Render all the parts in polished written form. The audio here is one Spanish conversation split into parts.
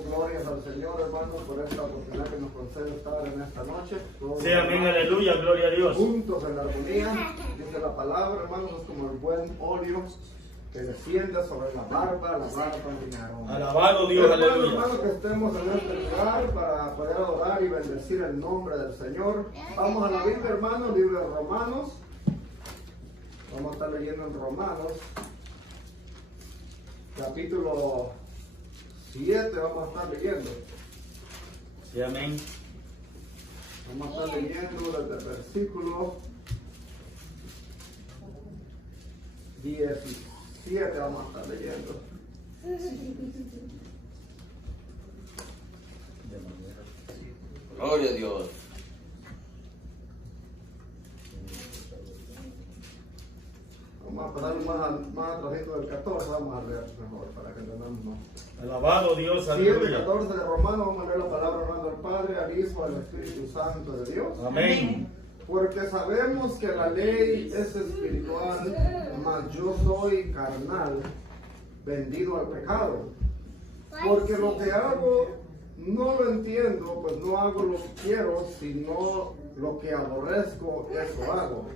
damos glorias al Señor, hermano, por esta oportunidad que nos concede estar en esta noche. Sí, amén, aleluya, gloria a Dios. Juntos en armonía, dice la palabra, hermanos, es como el buen óleo que desciende sobre la barba de Aarón. Alabado Dios, aleluya. Hermano, que estemos en este lugar para poder adorar y bendecir el nombre del Señor. Vamos a la Biblia, hermano, libro de Romanos. Vamos a estar leyendo en Romanos, capítulo 7, vamos a estar leyendo. Sí, amén. Vamos a estar leyendo desde el versículo 17, vamos a estar leyendo. Gloria a Dios. Vamos a pasar más atrásito del 14, vamos a leer mejor para que entendamos más. Alabado Dios, 7, aleluya. 14 de Romanos, vamos a leer la palabra orando al Padre, al Hijo, al Espíritu Santo de Dios. Amén. Porque sabemos que la ley es espiritual, mas yo soy carnal, vendido al pecado. Porque lo que hago no lo entiendo, pues no hago lo que quiero, sino lo que aborrezco, eso hago.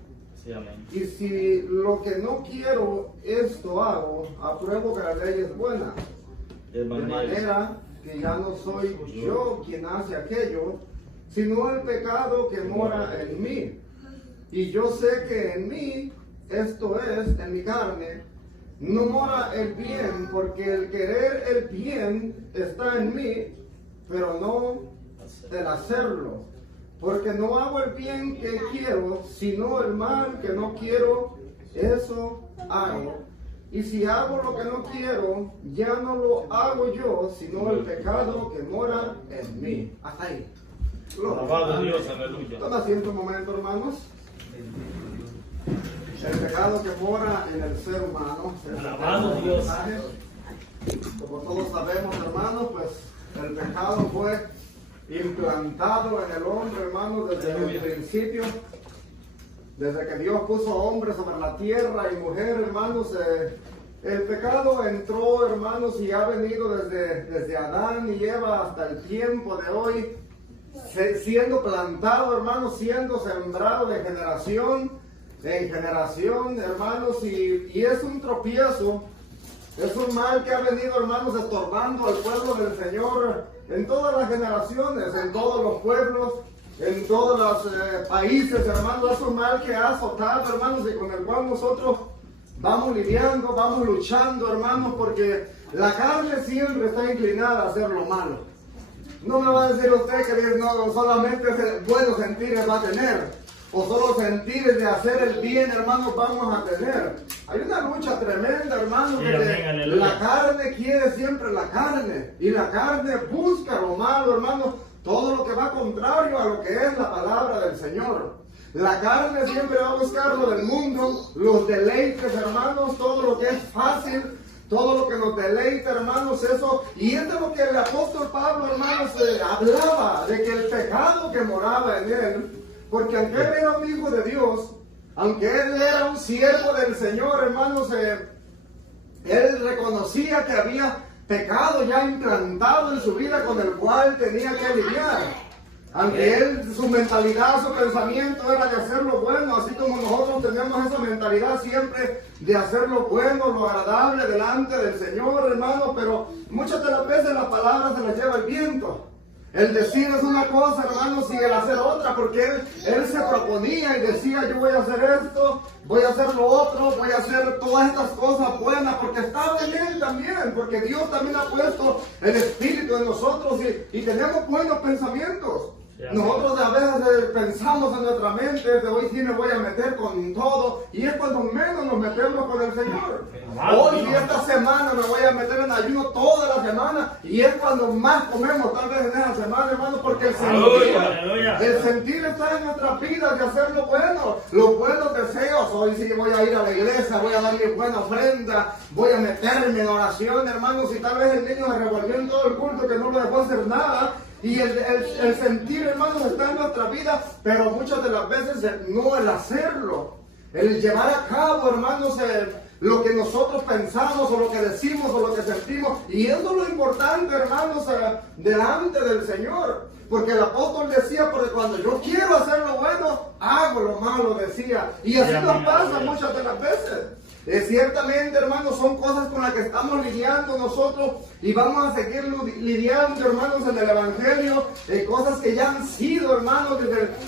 Sí, amén. Y si lo que no quiero, esto hago, apruebo que la ley es buena. De manera que ya no soy yo quien hace aquello, sino el pecado que mora en mí. Y yo sé que en mí, esto es, en mi carne, no mora el bien, porque el querer el bien está en mí, pero no el hacerlo. Porque no hago el bien que quiero, sino el mal que no quiero, eso hago. Y si hago lo que no quiero, ya no lo hago yo, sino el pecado que mora en mí. Hasta ahí. Alabado Dios, aleluya. Toma asiento un momento, hermanos. El pecado que mora en el ser humano. Alabado Dios. Como todos sabemos, hermanos, pues el pecado fue implantado en el hombre, hermanos, desde el principio. Desde que Dios puso hombre sobre la tierra y mujer, hermanos, el pecado entró, hermanos, y ha venido desde Adán y Eva hasta el tiempo de hoy, siendo plantado, hermanos, siendo sembrado de generación en generación, hermanos, y es un tropiezo, es un mal que ha venido, hermanos, estorbando al pueblo del Señor en todas las generaciones, en todos los pueblos, en todos los países, hermanos. Es un mal que ha azotado, hermanos, y con el cual nosotros vamos lidiando, vamos luchando, hermanos, porque la carne siempre está inclinada a hacer lo malo. No me va a decir usted que no solamente buenos sentires va a tener, o solo sentires de hacer el bien, hermanos, vamos a tener. Hay una lucha tremenda, hermanos, Sí, porque amén, la carne quiere siempre la carne, y la carne busca lo malo, hermanos, todo lo que va contrario a lo que es la palabra del Señor. La carne siempre va a buscar lo del mundo, los deleites, hermanos, todo lo que es fácil, todo lo que nos deleita, hermanos, eso. Y es de lo que el apóstol Pablo, hermanos, hablaba, de que el pecado que moraba en él, porque aunque él era un hijo de Dios, aunque él era un siervo del Señor, hermanos, él reconocía que había pecado ya implantado en su vida con el cual tenía que lidiar. Aunque él, su mentalidad, su pensamiento era de hacer lo bueno, así como nosotros tenemos esa mentalidad siempre de hacer lo bueno, lo agradable delante del Señor, hermano, pero muchas de las veces la palabra se la lleva el viento. El decir es una cosa, hermanos, y el hacer otra, porque él se proponía y decía, yo voy a hacer esto, voy a hacer lo otro, voy a hacer todas estas cosas buenas, porque estaba en él también, porque Dios también ha puesto el Espíritu en nosotros y tenemos buenos pensamientos. Nosotros a veces pensamos en nuestra mente, de hoy sí me voy a meter con todo, y es cuando menos nos metemos con el Señor. Hoy y esta semana me voy a meter en ayuno toda la semana, y es cuando más comemos tal vez en esa semana, hermano, porque el sentir está en nuestras vidas de hacer lo bueno, los buenos deseos. Hoy sí voy a ir a la iglesia, voy a dar mi buena ofrenda, voy a meterme en oración, hermanos, y tal vez el niño se revolvió en todo el culto que no lo dejó hacer nada. Y el sentir, hermanos, está en nuestra vida, pero muchas de las veces no el hacerlo, el llevar a cabo, hermanos, lo que nosotros pensamos o lo que decimos o lo que sentimos. Y eso es lo importante, hermanos, delante del Señor. Porque el apóstol decía, porque cuando yo quiero hacer lo bueno, hago lo malo, decía. Y así nos pasa muchas de las veces. Ciertamente, hermanos, son cosas con las que estamos lidiando nosotros y vamos a seguir lidiando, hermanos, en el Evangelio, cosas que ya han sido, hermanos,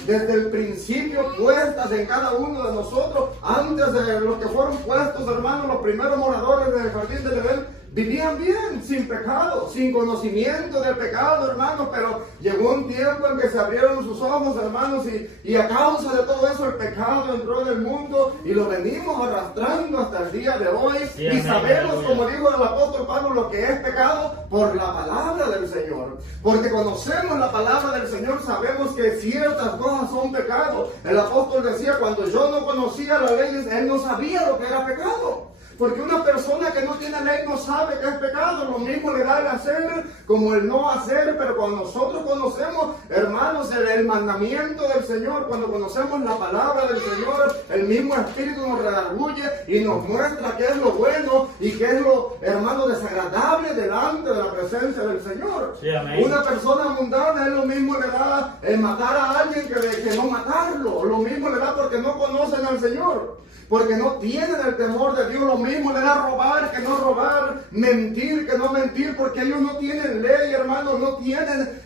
desde el principio puestas en cada uno de nosotros. Antes de los que fueron puestos, hermanos, los primeros moradores del jardín del Edén, vivían bien, sin pecado, sin conocimiento del pecado, hermanos, pero llegó un tiempo en que se abrieron sus ojos, hermanos, y a causa de todo eso el pecado entró en el mundo y lo venimos arrastrando hasta el día de hoy. Sí, y sabemos, como dijo el apóstol Pablo, lo que es pecado por la palabra del Señor. Porque conocemos la palabra del Señor, sabemos que ciertas cosas son pecado. El apóstol decía, cuando yo no conocía las leyes, él no sabía lo que era pecado. Porque una persona que no tiene ley no sabe que es pecado. Lo mismo le da el hacer como el no hacer. Pero cuando nosotros conocemos, hermanos, el mandamiento del Señor, cuando conocemos la palabra del Señor, el mismo Espíritu nos redarguye y nos muestra qué es lo bueno y qué es lo, hermano, desagradable delante de la presencia del Señor. Sí, una persona mundana es lo mismo le da matar a alguien que no matarlo. Lo mismo le da porque no conocen al Señor. Porque no tienen el temor de Dios. Lo mismo le da robar que no robar, mentir que no mentir, porque ellos no tienen ley, hermanos, no tienen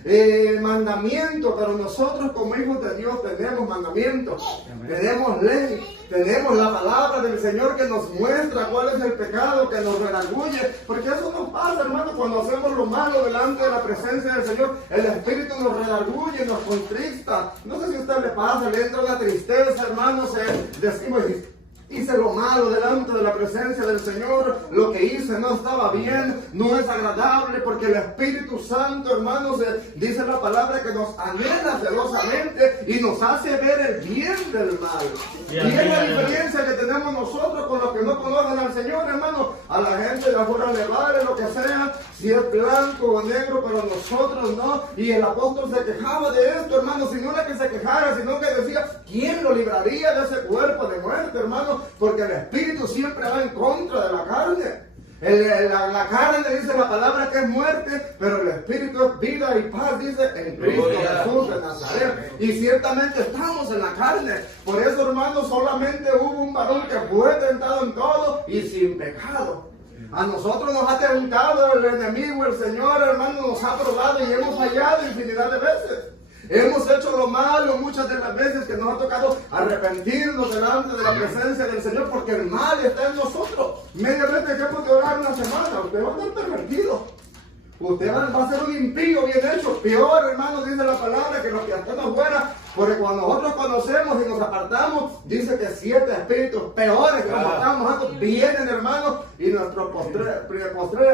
mandamiento. Pero nosotros como hijos de Dios tenemos mandamiento, tenemos ley, tenemos la palabra del Señor que nos muestra cuál es el pecado, que nos redarguye. Porque eso nos pasa, hermanos, cuando hacemos lo malo delante de la presencia del Señor. El Espíritu nos redarguye, nos contrista. No sé si a usted le pasa, le entra una tristeza, hermanos, decimos, hice lo malo delante de la presencia del Señor, lo que hice no estaba bien, no es agradable, porque el Espíritu Santo, hermanos, dice la palabra que nos anhela celosamente y nos hace ver el bien del mal. Y es la diferencia que tenemos nosotros con los que no conocen al Señor, hermanos. A la gente de afuera le vale lo que sea, si es blanco o negro, pero nosotros no. Y el apóstol se quejaba de esto, hermanos, y no era que se quejara, sino que decía, ¿quién lo libraría de ese cuerpo de muerte, hermanos? Porque el Espíritu siempre va en contra de la carne. La carne dice la palabra que es muerte, pero el Espíritu es vida y paz, dice en Cristo Jesús de Nazaret. Y ciertamente estamos en la carne. Por eso, hermanos, solamente hubo un varón que fue tentado en todo y sin pecado. A nosotros nos ha tentado el enemigo, el Señor, hermano, nos ha probado y hemos fallado infinidad de veces. Hemos hecho lo malo muchas de las veces que nos ha tocado arrepentirnos delante de la presencia del Señor, porque el mal está en nosotros. Media vez dejemos de orar una semana, usted va a estar pervertido. Usted va a ser un impío bien hecho. Peor, hermano, dice la palabra, que los que están afuera. Porque cuando nosotros conocemos y nos apartamos, dice que 7 espíritus peores que nos estamos dando vienen, hermanos, y nuestro postrer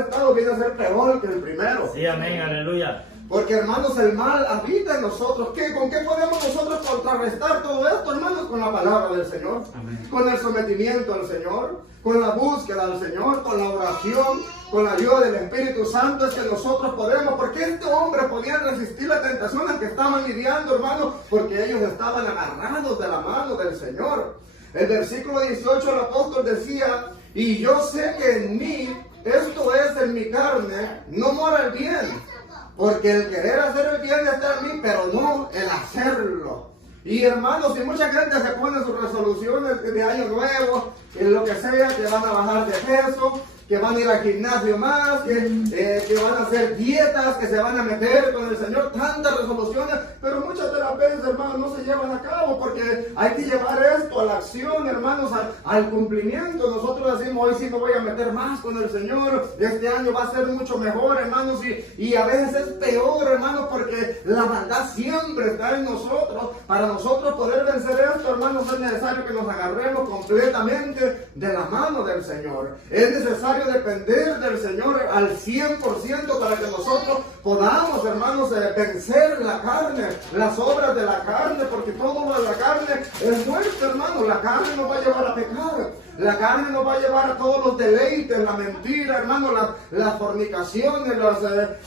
estado viene a ser peor que el primero. Sí, amén, aleluya. Porque, hermanos, el mal habita en nosotros. ¿Con qué podemos nosotros contrarrestar todo esto, hermanos? Con la palabra del Señor. Amén. Con el sometimiento al Señor, con la búsqueda del Señor, con la oración, con la ayuda del Espíritu Santo es que nosotros podemos. Porque este hombre podía resistir la tentación en que estaban lidiando, hermanos, porque ellos estaban agarrados de la mano del Señor. El versículo 18 el apóstol decía, y yo sé que en mí, esto es en mi carne, no mora el bien. Porque el querer hacer el bien está en mí, pero no el hacerlo. Y hermanos, si mucha gente se pone sus resoluciones de año nuevo, en lo que sea, que van a bajar de peso, que van a ir al gimnasio más, que van a hacer dietas, que se van a meter con el Señor, tantas resoluciones, pero muchas de las veces, hermanos, no se llevan a cabo, porque hay que llevar esto a la acción, hermanos, al cumplimiento. Nosotros decimos, hoy sí me voy a meter más con el Señor, este año va a ser mucho mejor, hermanos, y a veces es peor, hermanos, porque la maldad siempre está en nosotros. Para nosotros poder vencer esto, hermanos, es necesario que nos agarremos completamente de la mano del Señor. Es necesario depender del Señor al 100% para que nosotros podamos, hermanos, vencer la carne, las obras de la carne, porque todo lo de la carne es muerte, hermanos. La carne nos va a llevar a pecar. La carne nos va a llevar a todos los deleites, la mentira, hermano, las fornicaciones, los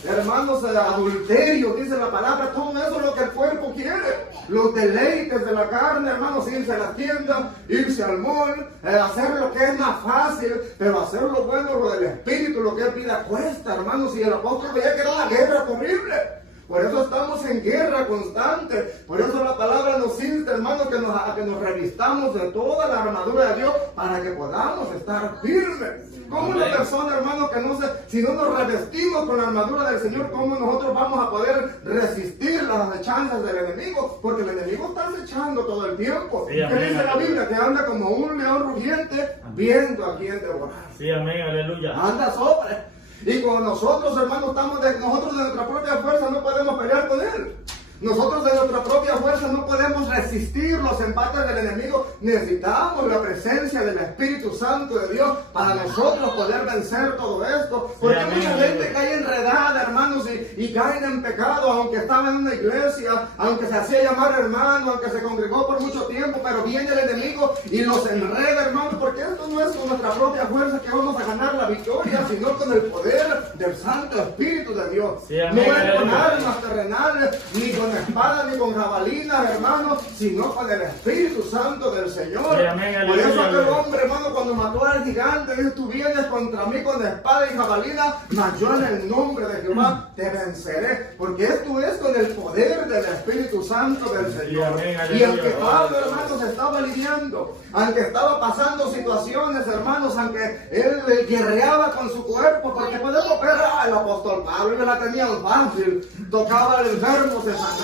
hermanos, adulterios, dice la palabra, todo eso es lo que el cuerpo quiere. Los deleites de la carne, hermanos, irse a la tienda, irse al mall, hacer lo que es más fácil, pero hacer lo bueno, lo del espíritu, lo que es vida cuesta, hermanos. Y el apóstol veía que era una guerra horrible. Por eso estamos en guerra constante. Por eso la palabra nos insta, hermano, a que nos revistamos de toda la armadura de Dios para que podamos estar firmes. ¿Cómo una persona, hermano, que si no nos revestimos con la armadura del Señor, cómo nosotros vamos a poder resistir las acechanzas del enemigo? Porque el enemigo está acechando todo el tiempo. Sí, ¿Qué dice la Biblia? Que anda como un león rugiente viendo a quién devorar. Sí, amén, aleluya. Anda sobre. Y con nosotros, hermanos, nosotros de nuestra propia fuerza no podemos pelear con él. Nosotros de nuestra propia fuerza no podemos resistir los embates del enemigo. Necesitamos la presencia del Espíritu Santo de Dios para nosotros poder vencer todo esto. Porque mucha gente cae enredada, hermanos, y caen en pecado, aunque estaba en una iglesia, aunque se hacía llamar hermano, aunque se congregó por mucho tiempo, pero viene el enemigo y los enreda, hermanos, porque esto no es con nuestra propia fuerza que vamos a ganar la victoria, sino con el poder del Santo Espíritu de Dios. No es con armas terrenales, ni con espada ni con jabalinas, hermanos, sino con el Espíritu Santo del Señor. Por eso aquel hombre, hermano, cuando mató al gigante, dijo: tú vienes contra mí con espada y jabalina, mas yo en el nombre de Jehová te venceré. Porque esto es con el poder del Espíritu Santo del Señor. Y aunque Pablo, hermanos, estaba lidiando, aunque estaba pasando situaciones, hermanos, aunque él guerreaba con su cuerpo, porque podemos ver al apóstol Pablo, que la tenían fácil, tocaba al enfermo, se sanaba.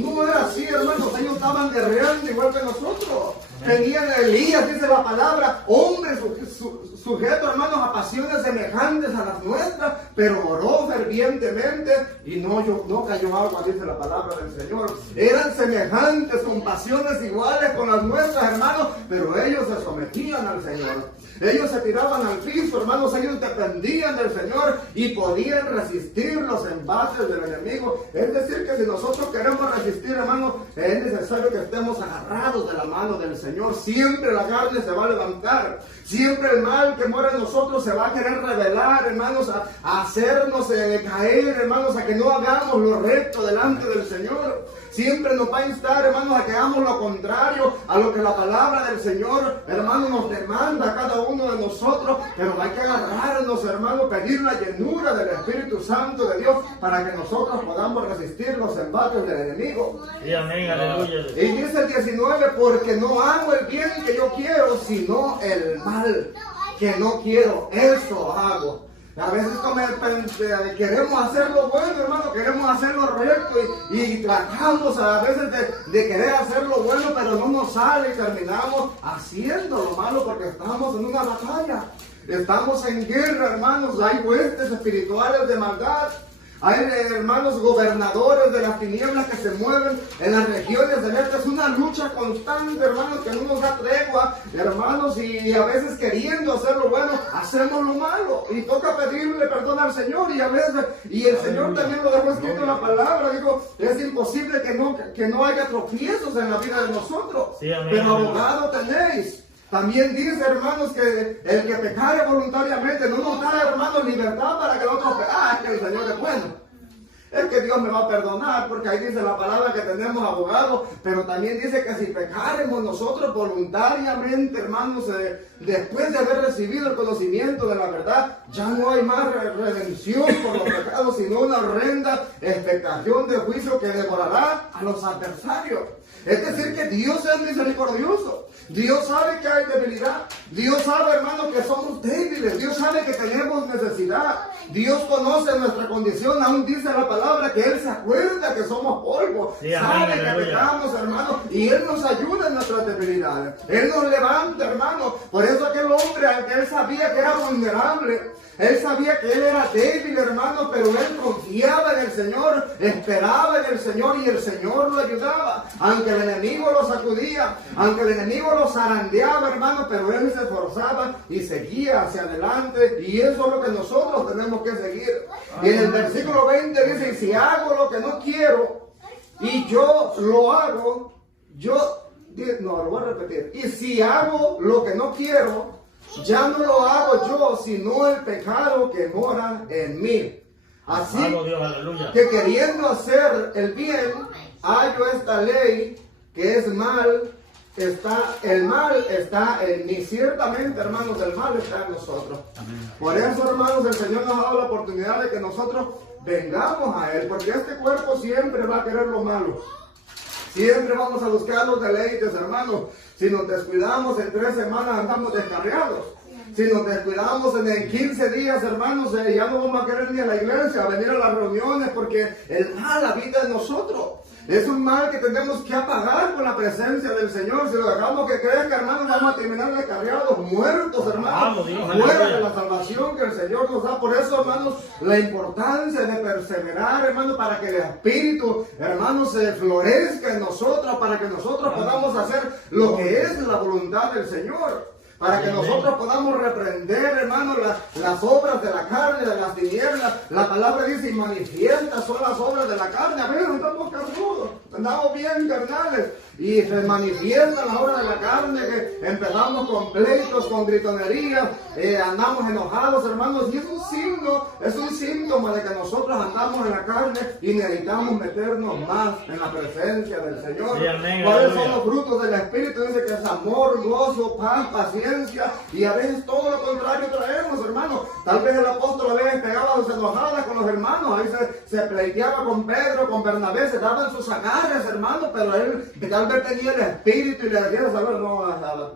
No era así, hermanos, ellos estaban guerreando igual que nosotros. Tenían a Elías, dice la palabra, hombre sujeto, hermanos, a pasiones semejantes a las nuestras, pero oró fervientemente y no cayó agua, dice la palabra del Señor. Eran semejantes, con pasiones iguales con las nuestras, hermanos, pero ellos se sometían al Señor. Ellos se tiraban al piso, hermanos, ellos dependían del Señor y podían resistir los embates del enemigo. Es decir, que si nosotros queremos resistir, hermanos, es necesario que estemos agarrados de la mano del Señor. Siempre la carne se va a levantar. Siempre el mal que muere en nosotros se va a querer revelar, hermanos, a hacernos caer, hermanos, a que no hagamos lo recto delante del Señor. Siempre nos va a instar, hermanos, a que hagamos lo contrario a lo que la palabra del Señor, hermanos, nos demanda a cada uno de nosotros. Pero hay que agarrarnos, hermanos, pedir la llenura del Espíritu Santo de Dios para que nosotros podamos resistir los embates del enemigo. Sí, amén, aleluya. Y dice el 19, porque no hago el bien que yo quiero, sino el mal que no quiero, eso hago. A veces queremos hacer lo bueno, hermano, queremos hacer lo recto y tratamos a veces de querer hacer lo bueno, pero no nos sale y terminamos haciendo lo malo porque estamos en una batalla. Estamos en guerra, hermanos. Hay huestes espirituales de maldad. Hay, hermanos, gobernadores de las tinieblas que se mueven en las regiones del este. Es una lucha constante, hermanos, que no nos da tregua, hermanos, y a veces queriendo hacer lo bueno, hacemos lo malo. Y toca pedirle perdón al Señor, y a veces, y el Señor también lo dejó escrito en la palabra, digo, es imposible que no haya tropiezos en la vida de nosotros. Sí, amén, pero abogado tenéis. También dice, hermanos, que el que pecare voluntariamente no nos da, hermanos, libertad para que nosotros es que el Señor es bueno. Es que Dios me va a perdonar, porque ahí dice la palabra que tenemos abogado, pero también dice que si pecaremos nosotros voluntariamente, hermanos, después de haber recibido el conocimiento de la verdad, ya no hay más redención por los pecados, sino una horrenda expectación de juicio que devorará a los adversarios. Es decir, que Dios es misericordioso. Dios sabe que hay debilidad. Dios sabe, hermanos, que somos débiles. Dios sabe que tenemos necesidad. Dios conoce nuestra condición. Aún dice la palabra que Él se acuerda que somos polvo. Sí, sabe que pecamos, hermanos. Y Él nos ayuda en nuestras debilidades. Él nos levanta, hermanos. Por eso aquel hombre, aunque él sabía que era vulnerable, él sabía que él era débil, hermano, pero él confiaba en el Señor, esperaba en el Señor y el Señor lo ayudaba. Aunque el enemigo lo sacudía, aunque el enemigo lo zarandeaba, hermano, pero él se esforzaba y seguía hacia adelante. Y eso es lo que nosotros tenemos que seguir. Y en el versículo 20 dice: y si hago lo que no quiero y yo lo hago, no, lo voy a repetir. Y si hago lo que no quiero, ya no lo hago yo, sino el pecado que mora en mí. Así Dios, aleluya. que queriendo hacer el bien, hallo esta ley que es mal. El mal está en mí. Ciertamente, hermanos, el mal está en nosotros. Por eso, hermanos, el Señor nos ha dado la oportunidad de que nosotros vengamos a Él, porque este cuerpo siempre va a querer lo malo. Siempre vamos a buscar los deleites, hermanos. Si nos descuidamos, en 3 semanas andamos descarriados. Si nos descuidamos en 15 días, hermanos, ya no vamos a querer ni a la iglesia, a venir a las reuniones, porque el mal habita en nosotros. Es un mal que tenemos que apagar con la presencia del Señor. Si lo dejamos que crezca, hermanos, vamos a terminar descarriados, muertos, hermanos, fuera de la salvación que el Señor nos da. Por eso, hermanos, la importancia de perseverar, hermanos, para que el Espíritu, hermanos, se florezca en nosotros, para que nosotros podamos hacer lo que es la voluntad del Señor. Para que nosotros podamos reprender, hermanos, las obras de la carne, de las tinieblas. La palabra dice, y manifiestas son las obras de la carne. A veces estamos carnudos, andamos bien carnales. Y se manifiestan las obras de la carne, que empezamos con pleitos, con gritonerías, andamos enojados, hermanos. Y es un síntoma de que nosotros andamos en la carne y necesitamos meternos más en la presencia del Señor. Sí, amén, ¿Cuáles son los frutos del Espíritu? Dice que es amor, gozo, paz, paciencia, y a veces todo lo contrario traemos, hermanos. Tal vez el apóstol a veces pegaba sus enojadas con los hermanos, ahí se pleiteaba con Pedro, con Bernabé, se daban sus agarres, hermanos, pero él tal vez tenía el Espíritu y le decía, saber, no,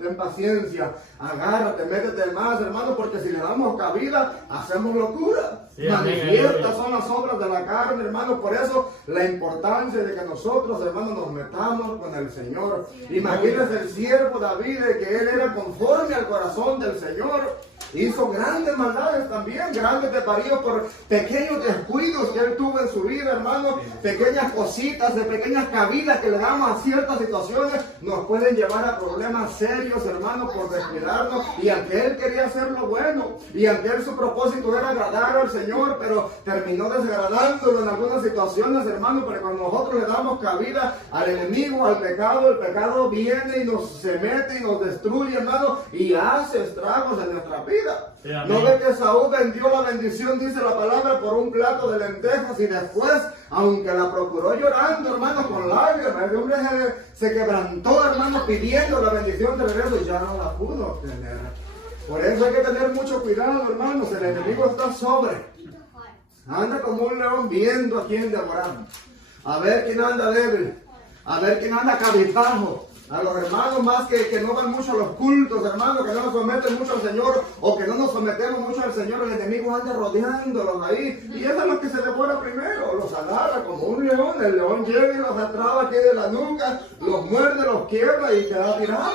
ten paciencia, agárrate, métete más, hermanos, porque si le damos cabida, hacemos locura. Sí, manifiestas son las obras de la carne, hermanos. Por eso la importancia de que nosotros, hermanos, nos metamos con el Señor. Imagínense el siervo David, de que él era conforme al corazón del Señor. Hizo grandes maldades también, grandes desvaríos por pequeños descuidos que él tuvo en su vida, hermanos. Pequeñas cositas, de pequeñas cabidas que le damos a ciertas situaciones, nos pueden llevar a problemas serios, hermanos, por descuidarnos. Y aunque él quería hacer lo bueno, y aunque él su propósito era agradar al Señor, pero terminó desagradándolo en algunas situaciones, hermanos, porque cuando nosotros le damos cabida al enemigo, al pecado, el pecado viene y se mete y nos destruye, hermanos, y hace estragos en nuestra vida. Sí, no ve que Saúl vendió la bendición, dice la palabra, por un plato de lentejas, y después, aunque la procuró llorando, hermano, con lágrimas, el hombre se quebrantó, hermano, pidiendo la bendición de regreso y ya no la pudo obtener. Por eso hay que tener mucho cuidado, hermanos. El enemigo está sobre. Anda como un león viendo a quién devorar. A ver quién anda débil. A ver quién anda cabizbajo. A los hermanos más que no van mucho a los cultos, hermanos, que no nos someten mucho al Señor, o que no nos sometemos mucho al Señor, el enemigo anda rodeándolos ahí, y eso es lo que se devora primero, los agarra como un león, el león llega y los atrapa aquí de la nuca, los muerde, los quiebra y queda tirado.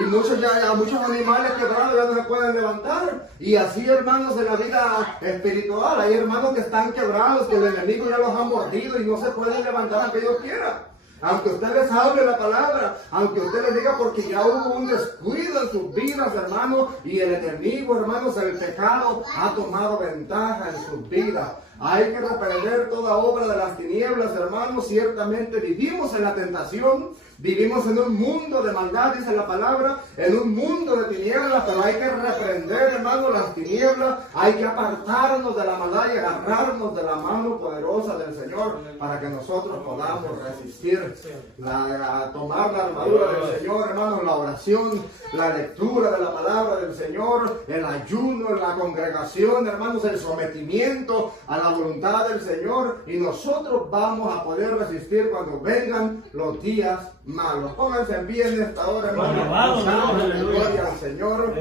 Y muchos animales quebrados ya no se pueden levantar. Y así, hermanos, en la vida espiritual, hay hermanos que están quebrados, que el enemigo ya los ha mordido y no se pueden levantar aunque Dios quiera. Aunque usted les hable la palabra, aunque usted les diga, porque ya hubo un descuido en sus vidas, hermanos, y el enemigo, hermanos, el pecado ha tomado ventaja en sus vidas. Hay que reprender toda obra de las tinieblas, hermanos. Ciertamente vivimos en la tentación, vivimos en un mundo de maldad, dice la palabra, en un mundo de tinieblas, pero hay que reprender, hermanos, las tinieblas. Hay que apartarnos de la maldad y agarrarnos de la mano poderosa del Señor para que nosotros podamos resistir, a tomar la armadura del Señor, hermanos, la oración, la lectura de la palabra del Señor, el ayuno, la congregación, hermanos, el sometimiento a la voluntad del Señor, y nosotros vamos a poder resistir cuando vengan los días malos. Pónganse en pie en esta hora, hermanos. Gloria al Señor.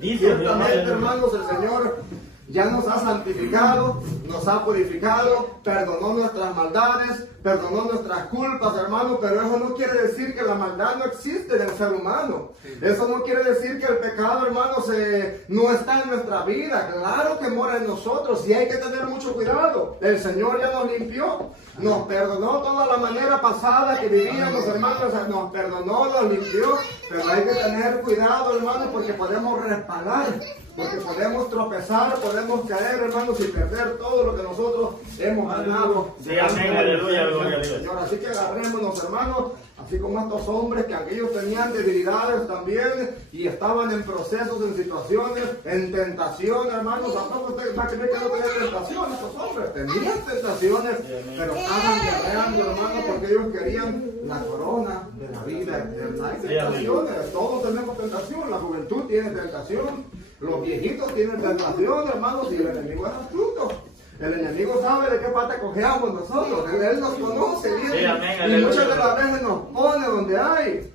Ciertamente, hermanos, el Señor ya nos ha santificado, nos ha purificado, perdonó nuestras maldades, perdonó nuestras culpas, hermanos, pero eso no quiere decir que la maldad no existe en el ser humano. Eso no quiere decir que el pecado, hermanos, no está en nuestra vida. Claro que mora en nosotros y hay que tener mucho cuidado. El Señor ya nos limpió, nos perdonó toda la manera pasada que vivíamos, hermanos, nos perdonó, nos limpió, pero hay que tener cuidado, hermanos, porque podemos resbalar. Porque podemos tropezar, podemos caer, hermanos, y perder todo lo que nosotros hemos ganado. Sí, amén, aleluya, gloria a Dios. Señor, así que agarrémonos, hermanos, Así como estos hombres que aquellos tenían debilidades también y estaban en procesos, en situaciones, en tentación, hermanos. Tampoco usted va a creer que no tenían tentación estos hombres. Tenían tentaciones, pero estaban guerreando, hermanos, porque ellos querían la corona de la vida eterna. Hay tentaciones, todos tenemos tentación. La juventud tiene tentación, los viejitos tienen tentación, hermanos, y el enemigo es astuto. El enemigo sabe de qué pata cojeamos nosotros. Él nos conoce bien. Sí, amén, y aleluya. muchas de las veces nos pone donde hay.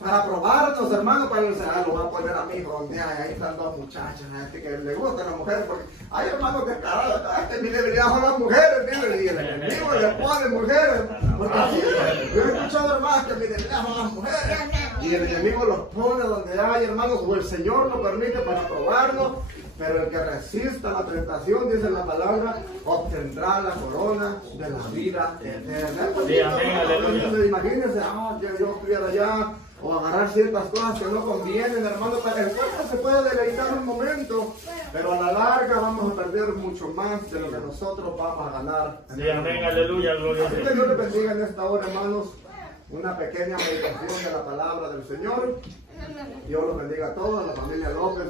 Para probarnos, hermano, para decir, lo voy a poner a mi hijo donde hay. Ahí están dos muchachas, que le gustan las mujeres. Porque hay hermanos descarados. Mi debilidad son las mujeres, y el enemigo le pone mujeres. Porque así, yo he escuchado, hermanos, que mi debilidad son las mujeres. Y el enemigo los pone donde hay, hermanos, o el Señor lo permite para probarnos. Pero el que resista la tentación, dice la palabra, obtendrá la corona de la vida eterna. Sí, amén, aleluya. Imagínense, que yo estuviera allá, o agarrar ciertas cosas que no convienen, hermano, para el cuerpo se puede deleitar un momento, pero a la larga vamos a perder mucho más de lo que nosotros vamos a ganar. Sí, amén, aleluya, gloria a Así Dios. que Dios le bendiga en esta hora, hermanos, una pequeña meditación de la palabra del Señor. Dios los bendiga a todos, a la familia López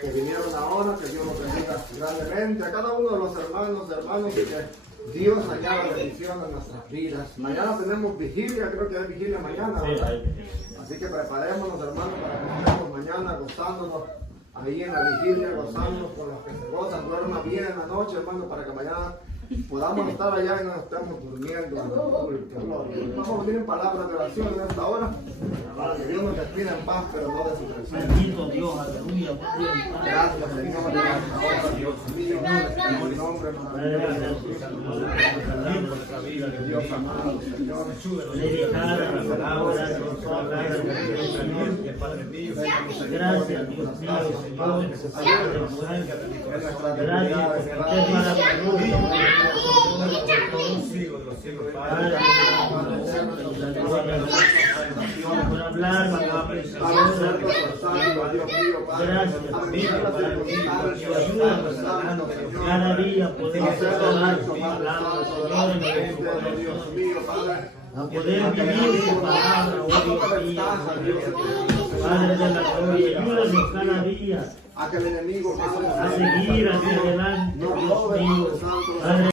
que vinieron ahora, que Dios los bendiga grandemente, a cada uno de los hermanos, y que Dios añada bendición en nuestras vidas. Mañana tenemos vigilia, creo que hay vigilia mañana, Sí, ¿verdad? ahí. Así que preparémonos, hermanos, para que estemos mañana gozándonos ahí en la vigilia, gozándonos con los que se gozan. Duerma bien en la noche, hermano, para que mañana podamos estar allá y no estemos durmiendo. Vamos a unir en palabras de oración en esta hora, para que Dios nos despida en paz, pero no de su presencia. Bendito Dios, aleluya. Gracias, Señor, de ahora, Dios mío, en el nombre de Dios amado, Señor. Dedicada a la palabra de Dios, hablar de Señor. Gracias, Dios mío, Señor. Gracias, es maravilloso. Por hablar, cada día podemos hablar tu palabra, Señor, a poder vivir tu palabra, oh Dios mío, Padre de la gloria, ayúdanos cada día a que el enemigo a seguir hacia adelante, Dios mío, Padre.